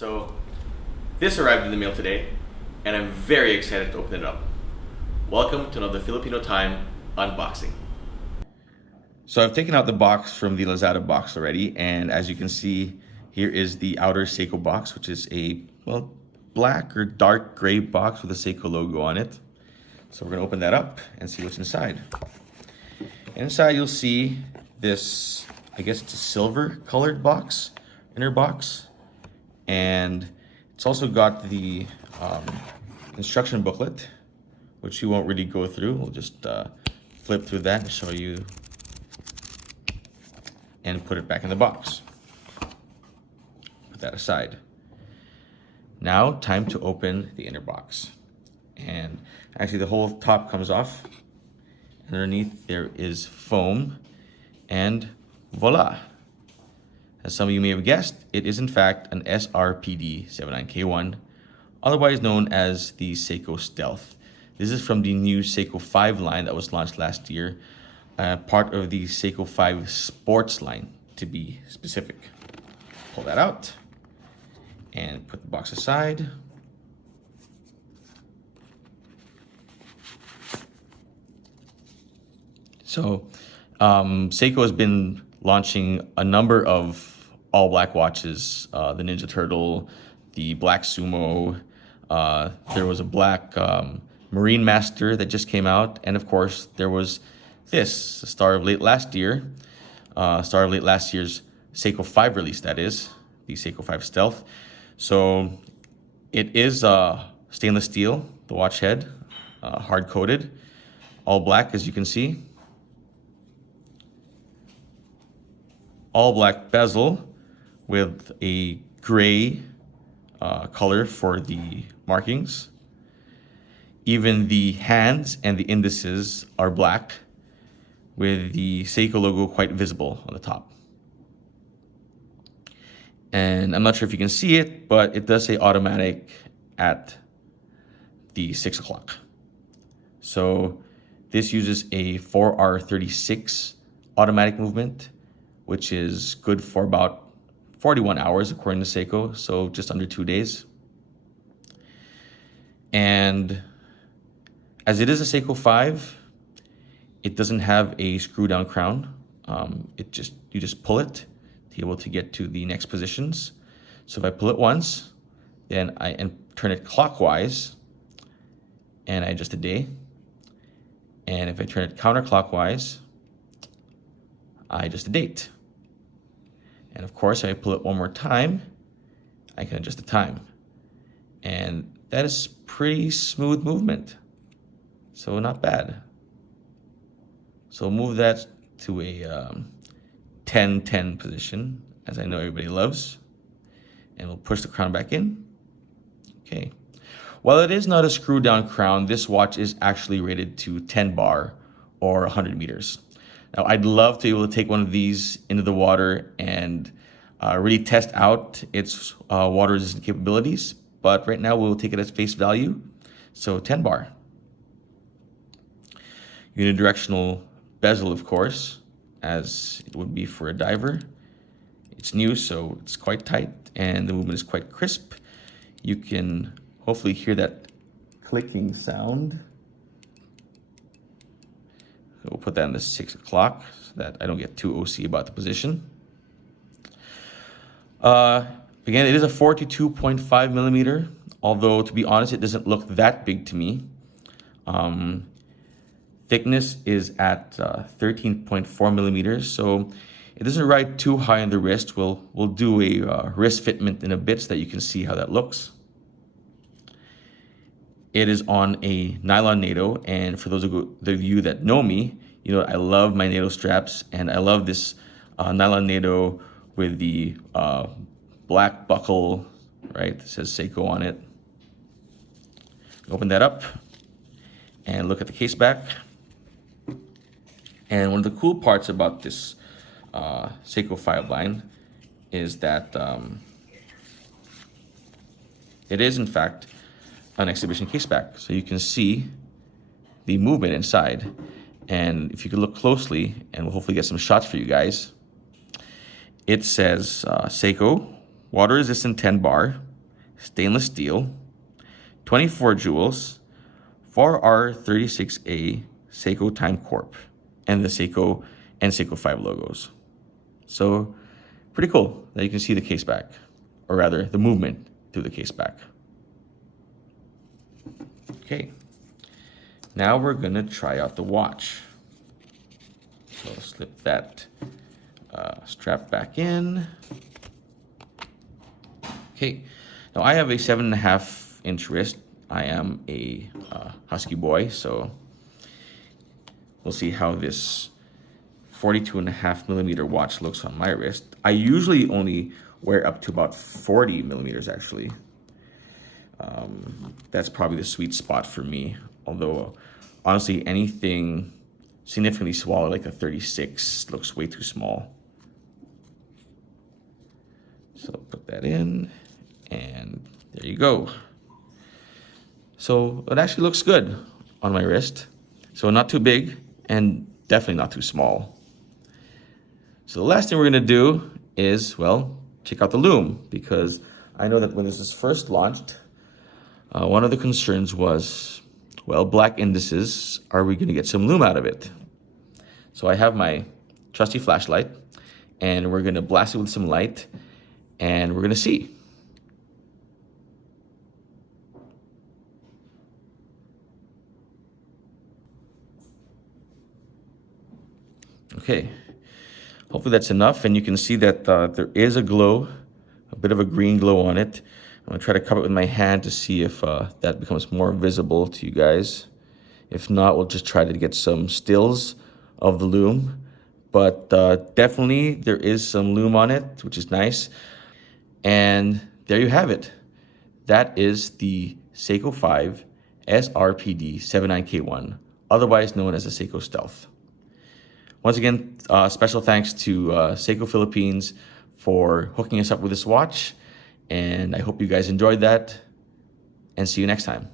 So this arrived in the mail today, and I'm very excited to open it up. Welcome to another Filipino Time unboxing. So I've taken out the box from the Lazada box already, and as you can see, here is the outer Seiko box, which is a, well, black or dark gray box with a Seiko logo on it. So we're gonna open that up and see what's inside. Inside you'll see this, I guess it's a silver colored box, inner box. And it's also got the instruction booklet, which you won't really go through. We'll just flip through that and show you and put it back in the box. Put that aside. Now, time to open the inner box. And actually the whole top comes off. Underneath there is foam, and voila. As some of you may have guessed, it is in fact an SRPD79k1, otherwise known as the Seiko Stealth. This is from the new Seiko 5 line that was launched last year, part of the Seiko 5 Sports line, to be specific. Pull that out and put the box aside. So Seiko has been launching a number of all black watches, the Ninja Turtle, the Black Sumo, there was a black Marine Master that just came out, and of course there was this, the star of late last year's Seiko 5 release, that is, the Seiko 5 Stealth. So it is stainless steel, the watch head, hard coated, all black as you can see. All black bezel with a gray color for the markings. Even the hands and the indices are black, with the Seiko logo quite visible on the top. And I'm not sure if you can see it, but it does say automatic at the 6 o'clock. So this uses a 4R36 automatic movement, which is good for about 41 hours according to Seiko, so just under 2 days. And as it is a Seiko 5, it doesn't have a screw down crown. You just pull it to be able to get to the next positions. So if I pull it once, then I turn it clockwise, and I adjust the day. And if I turn it counterclockwise, I adjust the date. And of course, if I pull it one more time, I can adjust the time. And that is pretty smooth movement. So not bad. So move that to a 10-10 position, as I know everybody loves. And we'll push the crown back in. Okay. While it is not a screw down crown, this watch is actually rated to 10 bar or 100 meters. Now, I'd love to be able to take one of these into the water and really test out its water resistant capabilities, but right now we'll take it as face value, so 10 bar. Unidirectional bezel, of course, as it would be for a diver. It's new, so it's quite tight, and the movement is quite crisp. You can hopefully hear that clicking sound. We'll put that in the 6 o'clock so that I don't get too OC about the position. Again, it is a 42.5 millimeter, although to be honest, it doesn't look that big to me. Thickness is at 13.4 millimeters, so it doesn't ride too high on the wrist. We'll do a wrist fitment in a bit so that you can see how that looks. It is on a nylon NATO, and for those of you that know me, you know I love my NATO straps, and I love this nylon NATO with the black buckle, right? That says Seiko on it. Open that up and look at the case back. And one of the cool parts about this Seiko 5 line is that it is in fact an exhibition case back, so you can see the movement inside. And if you could look closely, and we'll hopefully get some shots for you guys, it says Seiko water resistant 10 bar, stainless steel, 24 jewels, 4R36A Seiko Time Corp, and the Seiko and Seiko 5 logos. So pretty cool that you can see the case back, or rather the movement through the case back. Okay, now we're gonna try out the watch. So slip that strap back in. Okay, now I have a 7.5-inch wrist. I am a husky boy, so we'll see how this 42.5mm watch looks on my wrist. I usually only wear up to about 40mm actually. That's probably the sweet spot for me. Although, honestly, anything significantly smaller, like a 36, looks way too small. So put that in, and there you go. So it actually looks good on my wrist. So not too big, and definitely not too small. So the last thing we're gonna do is, well, check out the Loom, because I know that when this was first launched, one of the concerns was, well, black indices, are we gonna get some Loom out of it? So I have my trusty flashlight, and we're gonna blast it with some light, and we're gonna see. Okay, hopefully that's enough, and you can see that there is a glow, a bit of a green glow on it. I'm gonna try to cover it with my hand to see if that becomes more visible to you guys. If not, we'll just try to get some stills of the Loom. But definitely there is some Loom on it, which is nice. And there you have it. That is the Seiko 5 SRPD79k1, otherwise known as the Seiko Stealth. Once again, special thanks to Seiko Philippines for hooking us up with this watch. And I hope you guys enjoyed that, and see you next time.